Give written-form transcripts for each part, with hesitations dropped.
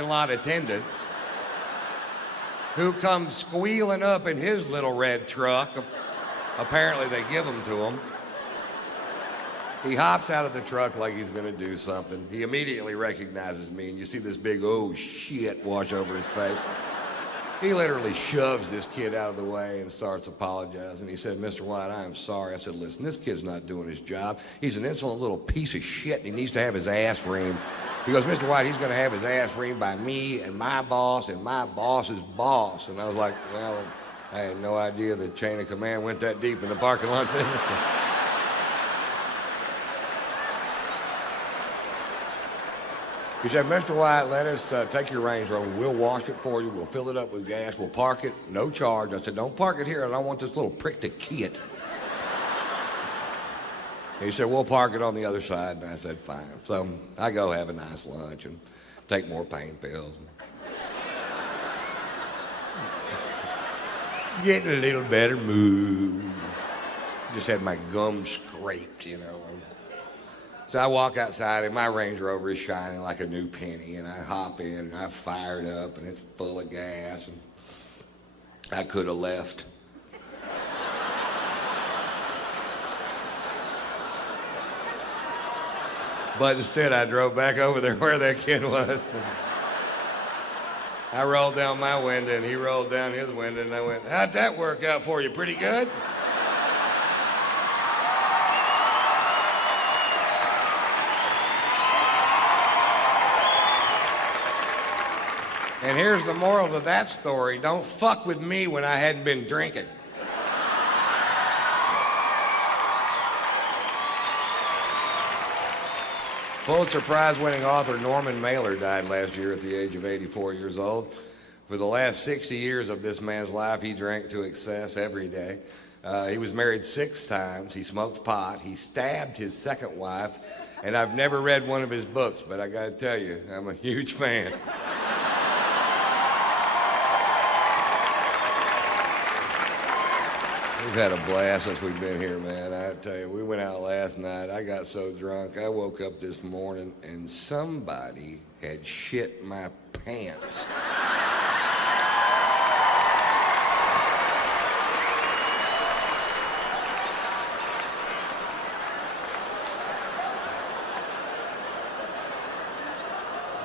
lot attendants who come squealing up in his little red truck. Apparently they give them to him. He hops out of the truck like he's going to do something. He immediately recognizes me, and you see this big, oh, shit, wash over his face. He literally shoves this kid out of the way and starts apologizing. He said, Mr. White, I am sorry. I said, listen, this kid's not doing his job. He's an insolent little piece of shit, and he needs to have his ass reamed. He goes, Mr. White, he's going to have his ass reamed by me and my boss's boss. And I was like, well, I had no idea the chain of command went that deep in the parking lot. He said, Mr. White, let us take your Range Rover. We'll wash it for you. We'll fill it up with gas. We'll park it, no charge. I said, don't park it here. I don't want this little prick to key it. He said, we'll park it on the other side. And I said, fine. So I go have a nice lunch and take more pain pills. Getting a little better mood. Just had my gums scraped, you know. So I walk outside and my Range Rover is shining like a new penny, and I hop in and I fire it up and it's full of gas, and I could have left. But instead I drove back over there where that kid was. I rolled down my window and he rolled down his window, and I went, how'd that work out for you? Pretty good? And here's the moral of that story. Don't fuck with me when I hadn't been drinking. Pulitzer Prize-winning author Norman Mailer died last year at the age of 84 years old. For the last 60 years of this man's life, he drank to excess every day. He was married 6 times. He smoked pot. He stabbed his second wife. And I've never read one of his books, but I got to tell you, I'm a huge fan. We've had a blast since we've been here, man. I tell you, we went out last night. I got so drunk. I woke up this morning and somebody had shit my pants.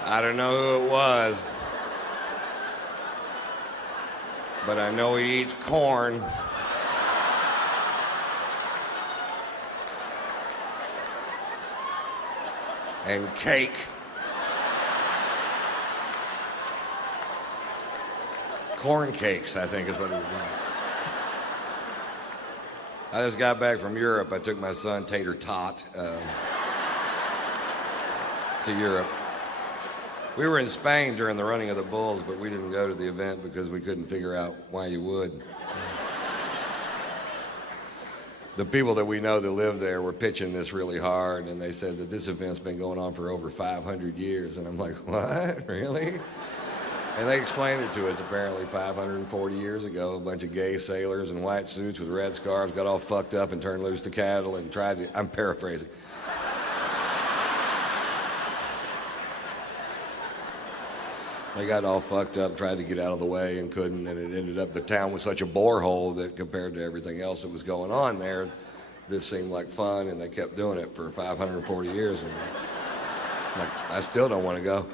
I don't know who it was, but I know he eats corn. And cake. Corn cakes, I think is what it was. I just got back from Europe. I took my son, Tater Tot, to Europe. We were in Spain during the running of the bulls, but we didn't go to the event because we couldn't figure out why you would. The people that we know that live there were pitching this really hard, and they said that this event's been going on for over 500 years. And I'm like, what? Really? And they explained it to us. Apparently 540 years ago, a bunch of gay sailors in white suits with red scarves got all fucked up and turned loose the cattle and tried to, I'm paraphrasing. They got all fucked up, tried to get out of the way and couldn't, and it ended up, the town was such a borehole that compared to everything else that was going on there, this seemed like fun, and they kept doing it for 540 years. And like, I still don't want to go.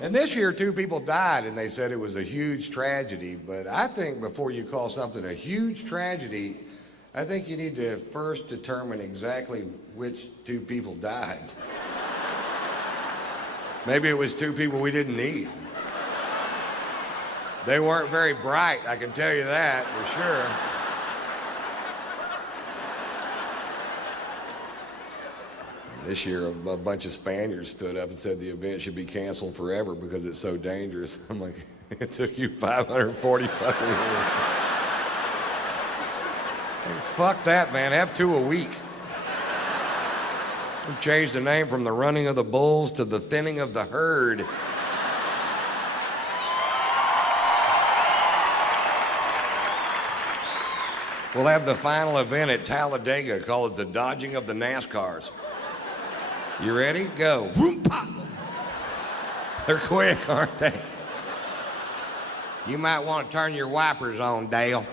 And this year, 2 people died, and they said it was a huge tragedy. But I think before you call something a huge tragedy, I think you need to first determine exactly which 2 people died. Maybe it was 2 people we didn't need. They weren't very bright, I can tell you that for sure. This year, a bunch of Spaniards stood up and said the event should be canceled forever because it's so dangerous. I'm like, it took you 540 fucking years. Fuck that, man. Have 2 a week. We changed the name from the running of the bulls to the thinning of the herd. We'll have the final event at Talladega, call it the dodging of the NASCARs. You ready? Go. Vroom, pop. They're quick, aren't they? You might want to turn your wipers on, Dale.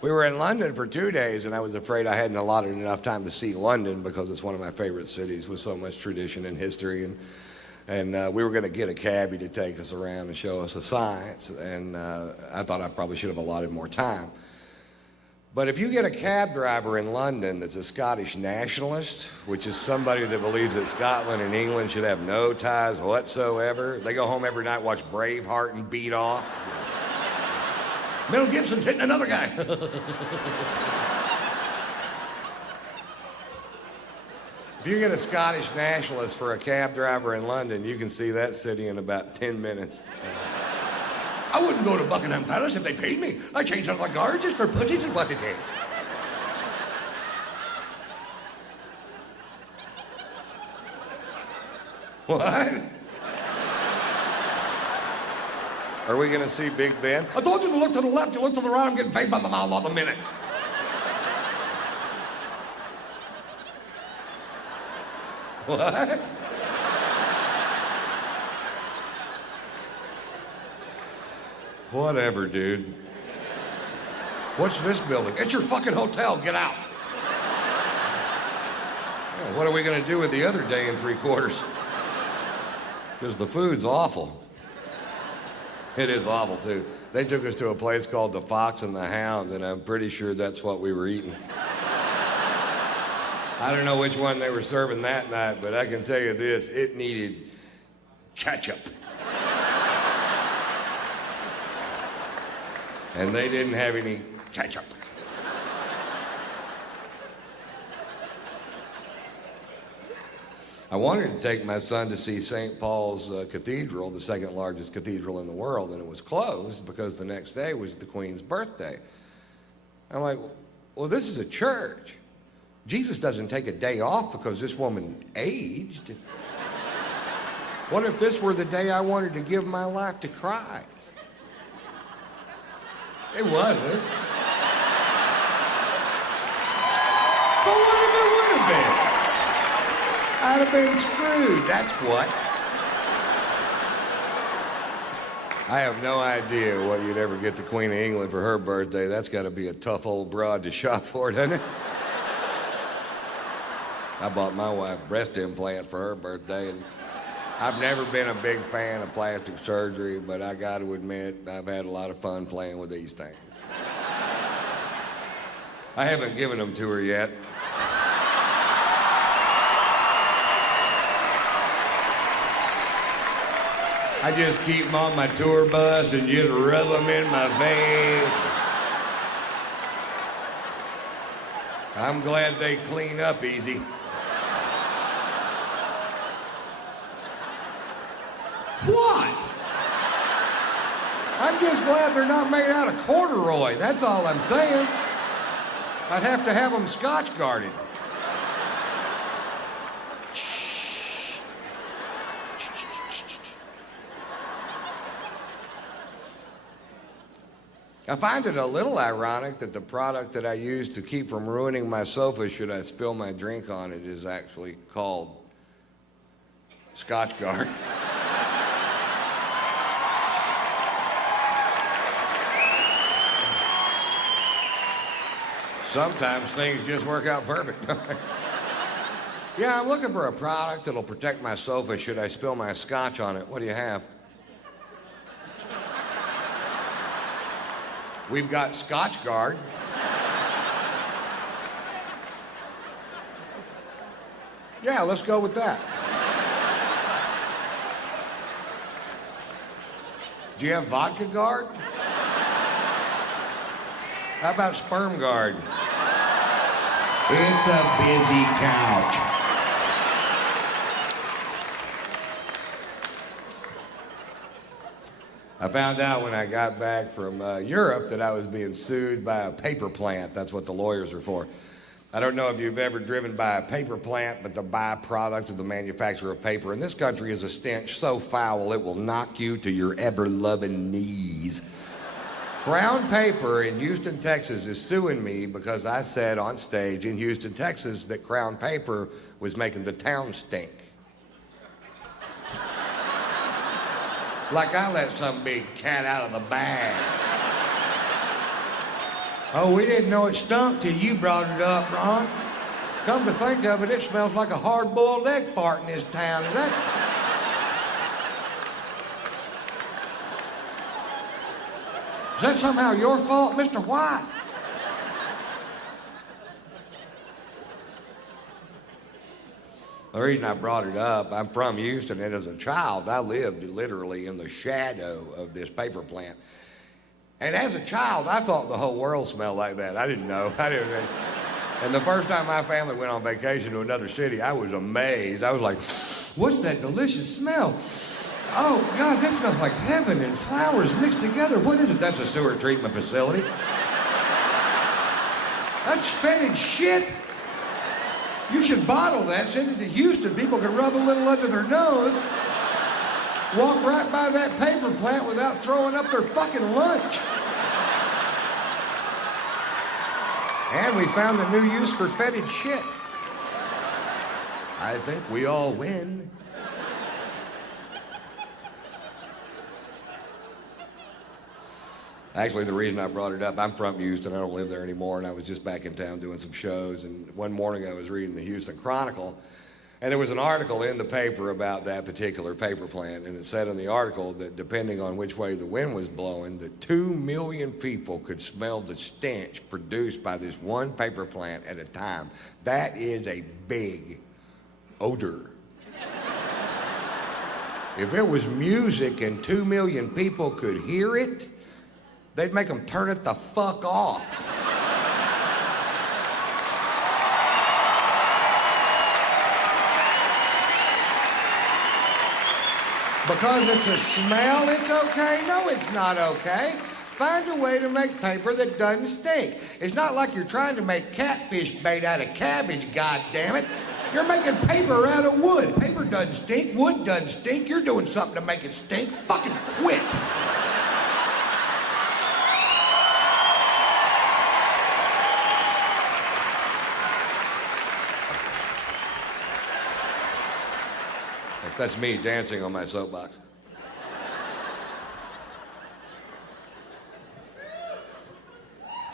We were in London for 2 days, and I was afraid I hadn't allotted enough time to see London because it's one of my favorite cities with so much tradition and history. And we were going to get a cabbie to take us around and show us the sights, and I thought I probably should have allotted more time. But if you get a cab driver in London that's a Scottish nationalist, which is somebody that believes that Scotland and England should have no ties whatsoever, they go home every night, watch Braveheart and beat off. Mel Gibson's hitting another guy. If you get a Scottish nationalist for a cab driver in London, you can see that city in about 10 minutes. I wouldn't go to Buckingham Palace if they paid me. I changed out my guards just for pussies and what it is. What? Are we going to see Big Ben? I told you to look to the left, you look to the right, I'm getting paid by the mile on the minute. What? Whatever, dude. What's this building? It's your fucking hotel, get out. Yeah, what are we going to do with the other day and 3/4? Because the food's awful. It is awful, too. They took us to a place called the Fox and the Hound, and I'm pretty sure that's what we were eating. I don't know which one they were serving that night, but I can tell you this, it needed ketchup. And they didn't have any ketchup. I wanted to take my son to see St. Paul's Cathedral, the second largest cathedral in the world, and it was closed because the next day was the Queen's birthday. I'm like, well, this is a church. Jesus doesn't take a day off because this woman aged. What if this were the day I wanted to give my life to Christ? It wasn't. But what if it would have been? I'd have been screwed, that's what. I have no idea what you'd ever get the Queen of England for her birthday. That's got to be a tough old broad to shop for, doesn't it? I bought my wife a breast implant for her birthday, and I've never been a big fan of plastic surgery, but I got to admit, I've had a lot of fun playing with these things. I haven't given them to her yet. I just keep them on my tour bus and just rub them in my face. I'm glad they clean up easy. What? I'm just glad they're not made out of corduroy. That's all I'm saying. I'd have to have them scotch guarded. I find it a little ironic that the product that I use to keep from ruining my sofa should I spill my drink on it is actually called Scotch Guard. Sometimes things just work out perfect. Yeah, I'm looking for a product that'll protect my sofa should I spill my scotch on it. What do you have? We've got Scotch Guard. Yeah, let's go with that. Do you have Vodka Guard? How about Sperm Guard? It's a busy couch. I found out when I got back from Europe that I was being sued by a paper plant. That's what the lawyers are for. I don't know if you've ever driven by a paper plant, but the byproduct of the manufacture of paper in this country is a stench so foul it will knock you to your ever-loving knees. Crown Paper in Houston, Texas is suing me because I said on stage in Houston, Texas that Crown Paper was making the town stink. Like I let some big cat out of the bag. Oh, we didn't know it stunk till you brought it up, Ron. Come to think of it, it smells like a hard-boiled egg fart in this town. Is that somehow your fault, Mr. White? The reason I brought it up, I'm from Houston, and as a child, I lived literally in the shadow of this paper plant. And as a child, I thought the whole world smelled like that. I didn't know. And the first time my family went on vacation to another city, I was amazed. I was like, what's that delicious smell? Oh, God, that smells like heaven and flowers mixed together. What is it? That's a sewer treatment facility. That's fetid shit. You should bottle that, send it to Houston. People can rub a little under their nose, walk right by that paper plant without throwing up their fucking lunch. And we found a new use for fetid shit. I think we all win. Actually, the reason I brought it up, I'm from Houston. I don't live there anymore, and I was just back in town doing some shows. And one morning I was reading the Houston Chronicle, and there was an article in the paper about that particular paper plant, and it said in the article that depending on which way the wind was blowing, that 2 million people could smell the stench produced by this one paper plant at a time. That is a big odor. If it was music and 2 million people could hear it, they'd make them turn it the fuck off. Because it's a smell, it's okay? No, it's not okay. Find a way to make paper that doesn't stink. It's not like you're trying to make catfish bait out of cabbage, goddammit. You're making paper out of wood. Paper doesn't stink, wood doesn't stink. You're doing something to make it stink. Fucking quit. That's me dancing on my soapbox.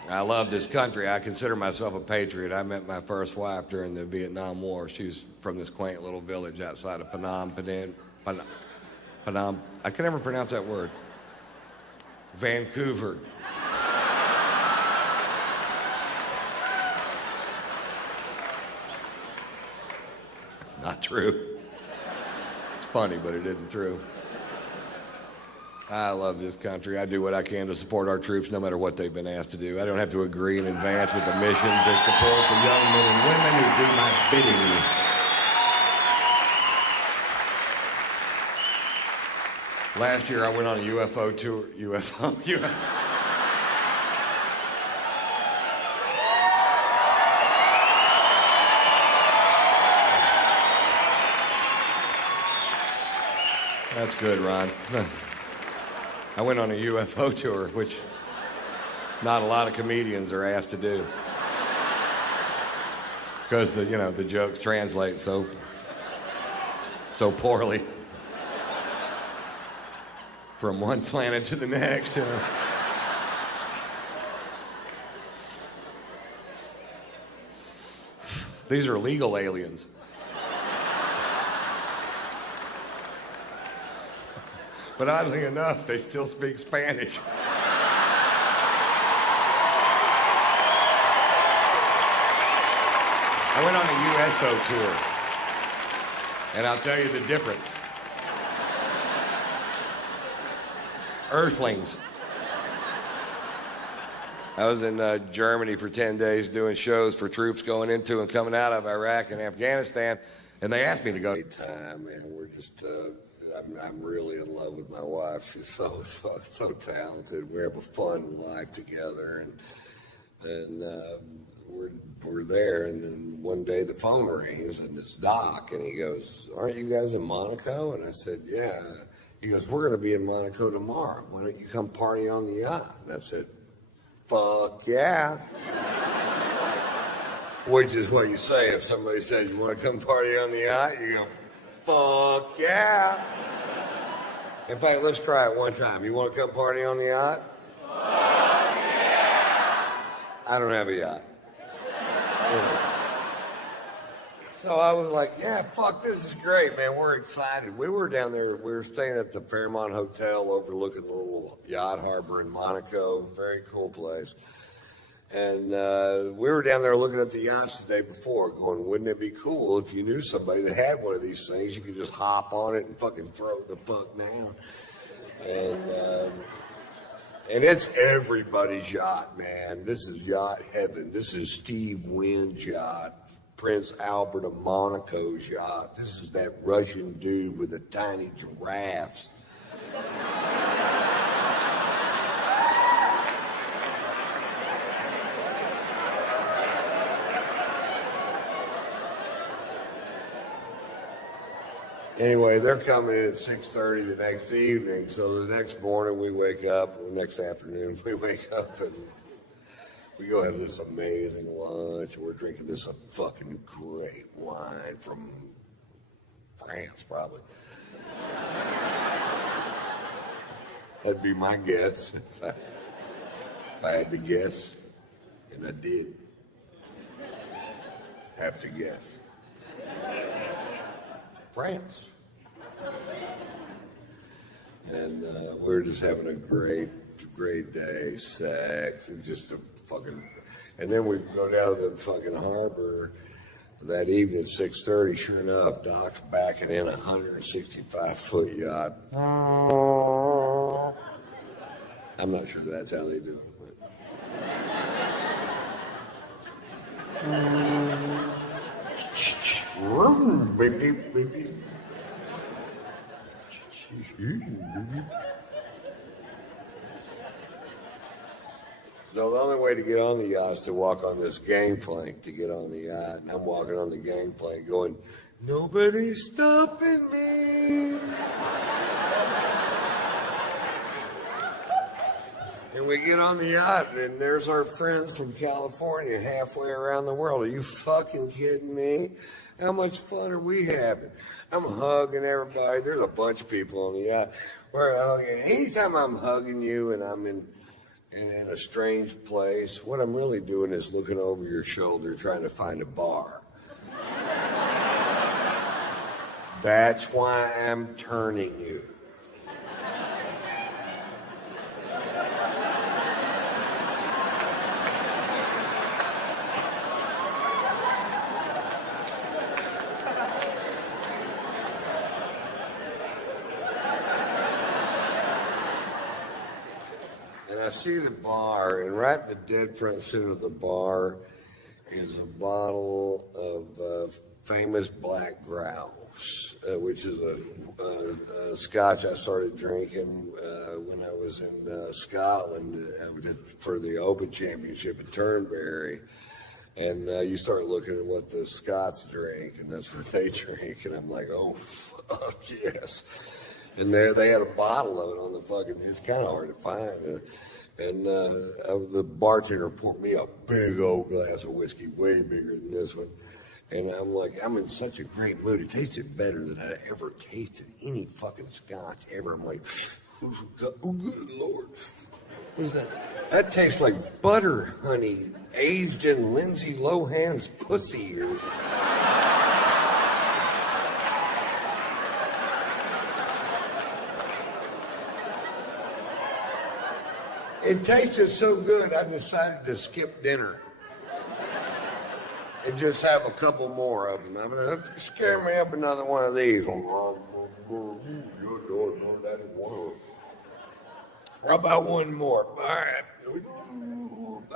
I love this country. I consider myself a patriot. I met my first wife during the Vietnam War. She was from this quaint little village outside of Phnom Penh. I can never pronounce that word. Vancouver. It's not true. Funny, but it isn't true. I love this country. I do what I can to support our troops no matter what they've been asked to do. I don't have to agree in advance with the mission to support the young men and women who do my bidding. Last year I went on a UFO tour. UFO. That's good, Ron. I went on a UFO tour, which not a lot of comedians are asked to do. Because the jokes translate so poorly from one planet to the next. These are legal aliens. But oddly enough, they still speak Spanish. I went on a USO tour, and I'll tell you the difference. Earthlings. I was in Germany for 10 days doing shows for troops going into and coming out of Iraq and Afghanistan, and they asked me to go. Time, man, we're just... I'm really in love with my wife. She's so talented. We have a fun life together, and we're there. And then one day the phone rings, and it's Doc, and he goes, "Aren't you guys in Monaco?" And I said, "Yeah." He goes, we're going to be in Monaco tomorrow. Why don't you come party on the yacht? And I said, fuck yeah. Which is what you say if somebody says, you want to come party on the yacht? You go, fuck yeah. In fact, let's try it one time. You want to come party on the yacht? Fuck yeah. I don't have a yacht. So I was like, yeah, fuck, this is great, man. We're excited. We were down there. We were staying at the Fairmont Hotel overlooking the little yacht harbor in Monaco. Very cool place. And we were down there looking at the yachts the day before, going, wouldn't it be cool if you knew somebody that had one of these things? You could just hop on it and fucking throw it the fuck down. And it's everybody's yacht, man. This is yacht heaven. This is Steve Wynn's yacht. Prince Albert of Monaco's yacht. This is that Russian dude with the tiny giraffes. Anyway, they're coming in at 6:30 the next evening, so the next morning we wake up, or next afternoon we wake up and we go have this amazing lunch, and we're drinking this fucking great wine from France, probably. That'd be my guess if I had to guess, and I did have to guess. France. And we were just having a great day, sex, and just a fucking, and then we go down to the fucking harbor that evening at 6:30. Sure enough, Doc's backing in a 165-foot yacht. I'm not sure that's how they do it. So the only way to get on the yacht is to walk on this gangplank to get on the yacht. And I'm walking on the gangplank going, nobody's stopping me. And we get on the yacht, and there's our friends from California halfway around the world. Are you fucking kidding me? How much fun are we having? I'm hugging everybody. There's a bunch of people on the yacht. We're hugging. Anytime I'm hugging you and I'm in a strange place, what I'm really doing is looking over your shoulder trying to find a bar. That's why I'm turning you. I see the bar, and right in the dead front center of the bar is a bottle of famous black grouse, which is a scotch I started drinking when I was in Scotland for the Open Championship at Turnberry. And you start looking at what the Scots drink, and that's what they drink, and I'm like, oh, fuck, yes. And there they had a bottle of it on the fucking, it's kind of hard to find. And the bartender poured me a big old glass of whiskey, way bigger than this one. And I'm like, I'm in such a great mood. It tasted better than I ever tasted any fucking scotch ever. I'm like, oh, good Lord. What is that? That tastes like butter, honey, aged in Lindsay Lohan's pussy. It tasted so good, I decided to skip dinner and just have a couple more of them. I mean, scare me up another one of these. How about one more? All right.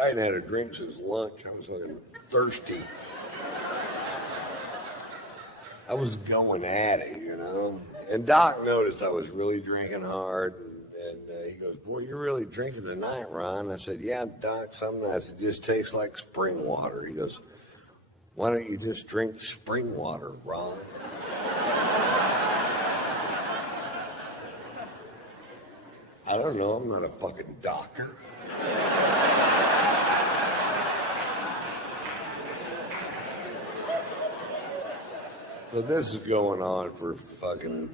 I hadn't had a drink since lunch. I was fucking thirsty. I was going at it, you know. And Doc noticed I was really drinking hard. And he goes, boy, you're really drinking tonight, Ron. I said, yeah, Doc, some nights it just tastes like spring water. He goes, why don't you just drink spring water, Ron? I don't know, I'm not a fucking doctor. So this is going on for fucking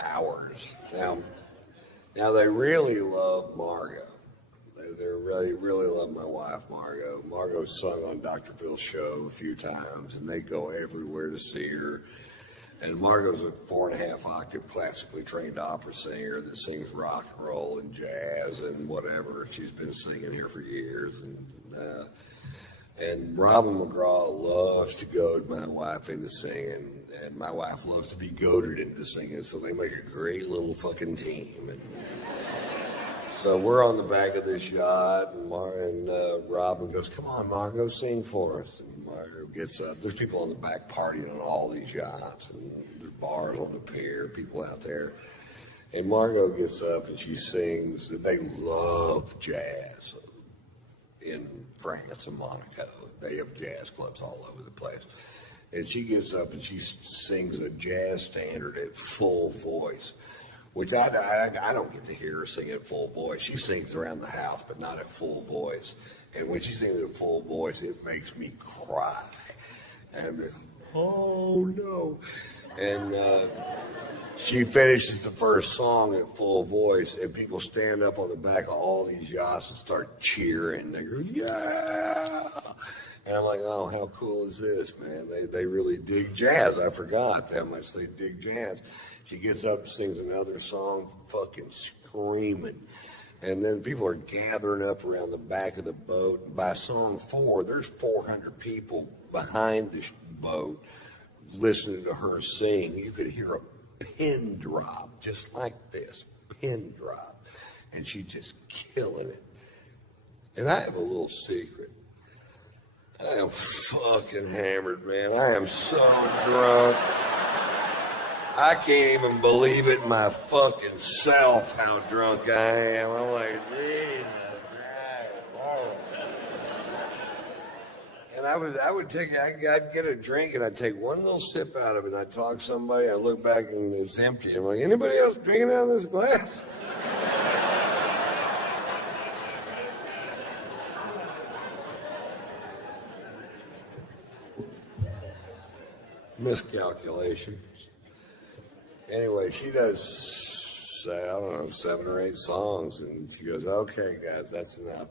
hours. Now they really love Margo. They really love my wife, Margo. Margo's sung on Dr. Phil's show a few times, and they go everywhere to see her. And Margo's a 4.5 octave classically trained opera singer that sings rock and roll and jazz and whatever. She's been singing here for years. And Robin McGraw loves to goad my wife into singing, and my wife loves to be goaded into singing, so they make a great little fucking team. And so we're on the back of this yacht, and Robin goes, "Come on, Margo, sing for us." And Margo gets up. There's people on the back partying on all these yachts, and there's bars on the pier, people out there. And Margo gets up and she sings. They love jazz in France and Monaco. They have jazz clubs all over the place. And she gets up and she sings a jazz standard at full voice, which I don't get to hear her sing at full voice. She sings around the house, but not at full voice. And when she sings at full voice, it makes me cry. And, oh no. And she finishes the first song at full voice, and people stand up on the back of all these yachts and start cheering. They go, "Yeah!" And I'm like, "Oh, how cool is this, man? They really dig jazz. I forgot how much they dig jazz." She gets up and sings another song, fucking screaming. And then people are gathering up around the back of the boat. By song 4, there's 400 people behind the boat listening to her sing. You could hear a pin drop, just like this, pin drop. And she's just killing it. And I have a little secret. I am fucking hammered, man. I am so drunk. I can't even believe it my fucking self how drunk I am. I'm like, Jesus Christ. And I'd get a drink and I'd take one little sip out of it and I'd talk to somebody, I'd look back and it's empty. I'm like, anybody else drinking out of this glass? Miscalculation. Anyway, she does, I don't know, 7 or 8 songs, and she goes, "Okay, guys, that's enough."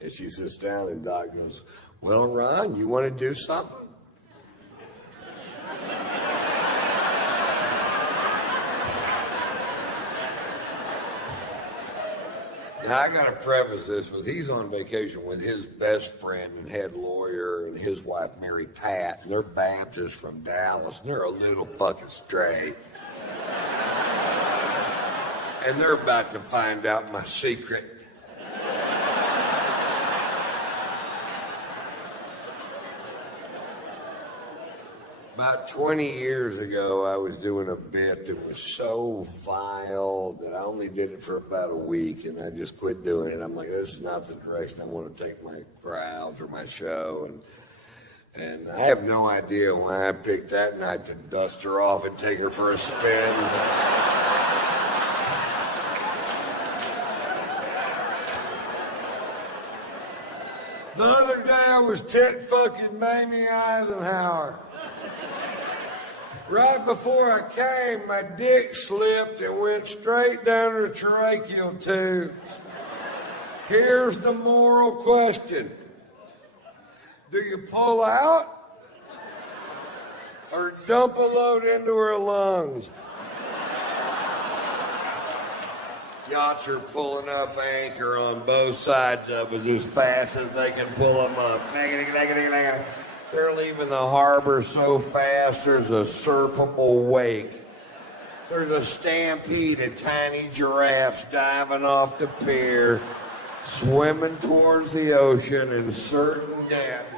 And she sits down, and Doc goes, "Well, Ron, you want to do something?" Now, I got to preface this with he's on vacation with his best friend and head lawyer and his wife, Mary Pat, and they're Baptists from Dallas, and they're a little fucking straight. And they're about to find out my secret. About 20 years ago, I was doing a bit that was so vile that I only did it for about a week, and I just quit doing it. I'm like, this is not the direction I want to take my crowds or my show. And I have no idea why I picked that night to dust her off and take her for a spin. The other day I was tit-fucking Mamie Eisenhower. Right before I came, my dick slipped and went straight down her tracheal tubes. Here's the moral question. Do you pull out or dump a load into her lungs? Yachts are pulling up anchor on both sides of us as fast as they can pull them up. They're leaving the harbor so fast there's a surfable wake. There's a stampede of tiny giraffes diving off the pier, swimming towards the ocean in certain depth.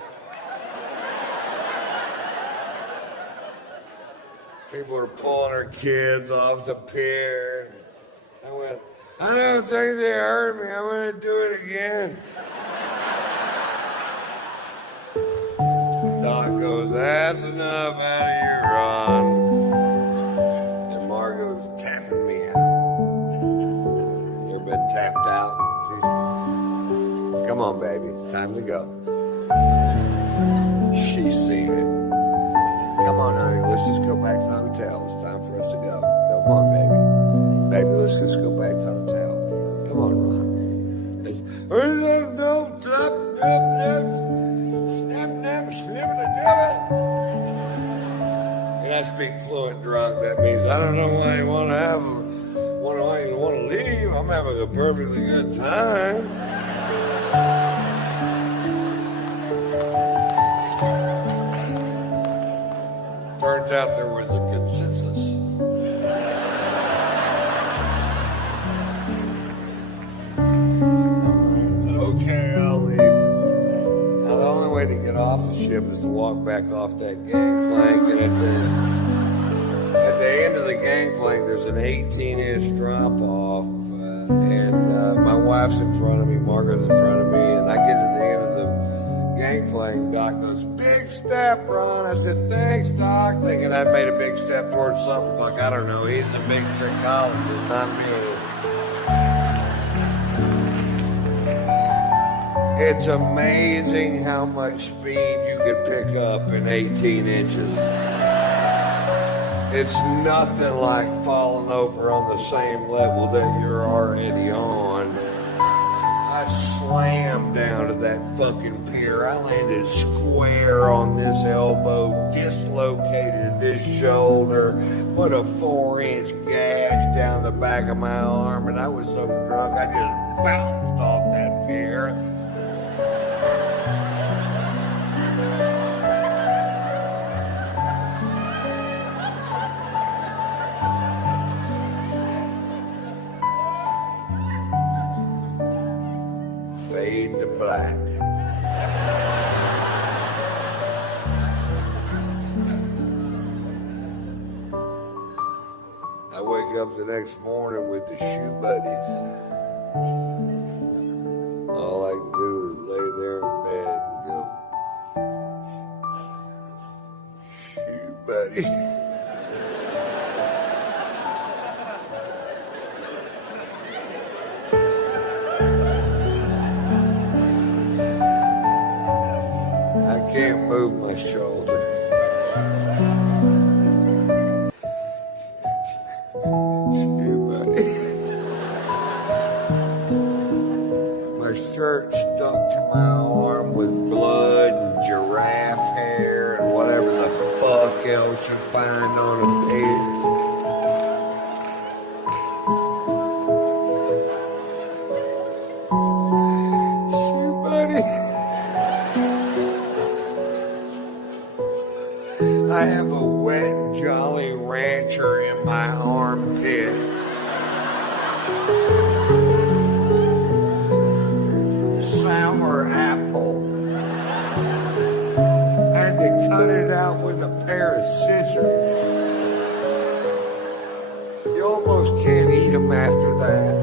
People are pulling their kids off the pier. I went, "I don't think they hurt me. I'm going to do it again." Doc goes, "That's enough out of you, Ron." And Margo's tapping me out. Ever been It's time to go. She's seen it. Come on, honey, let's just go back to the hotel. It's time for us to go. Come on, baby. Baby, let's just go back to the hotel. Come on, Ron. And I speak fluent drunk. That means I don't know why you want to why you want to leave. I'm having a perfectly good time. Turns out there was a consensus. Okay, I'll leave. Now, the only way to get off the ship is to walk back off that gangplank, and at the end of the gangplank, there's an 18-inch drop-off, and my wife's in front of me, Margo's in front of me, and I get to the end of the gangplank. Doc goes, "Big step, Ron." I said, "Thanks, Doc," thinking I made a big step towards something. Fuck, I don't know. He's a big trichologist, not me. It's amazing how much speed you can pick up in 18 inches. It's nothing like falling over on the same level that you're already on. I slammed down to that fucking pier. I landed square on this elbow, dislocated this shoulder, put a 4-inch gash down the back of my arm, and I was so drunk I just bounced off that pier. Fade to black. I wake up the next morning with the shoe buddies. All I can do is lay there in bed and go, shoe buddy. Can't move my shoulder. Excuse buddy. My shirt stuck to my arm with blood and giraffe hair and whatever the fuck else you find on a pig. I have a wet Jolly Rancher in my armpit. Sour apple. I had to cut it out with a pair of scissors. You almost can't eat them after that.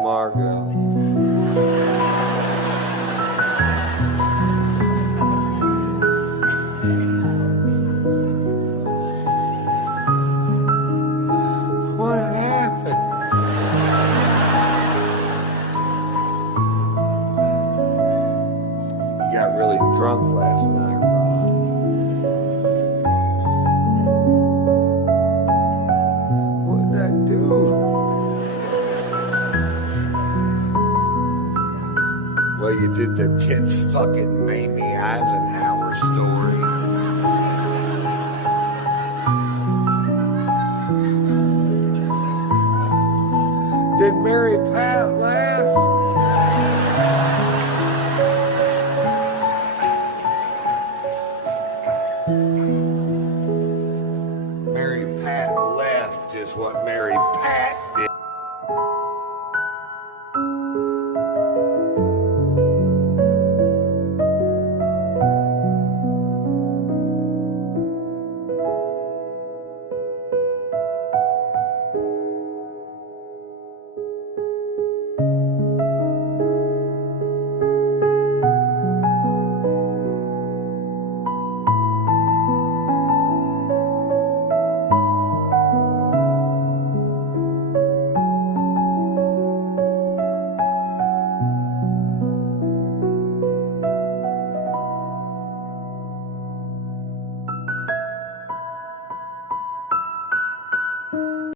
Margo. What happened? You got really drunk last night, Ron. What did I do? Well, you did the tit fucking Mamie Eisenhower story. Did Mary Pat laugh? Mary Pat left is what Mary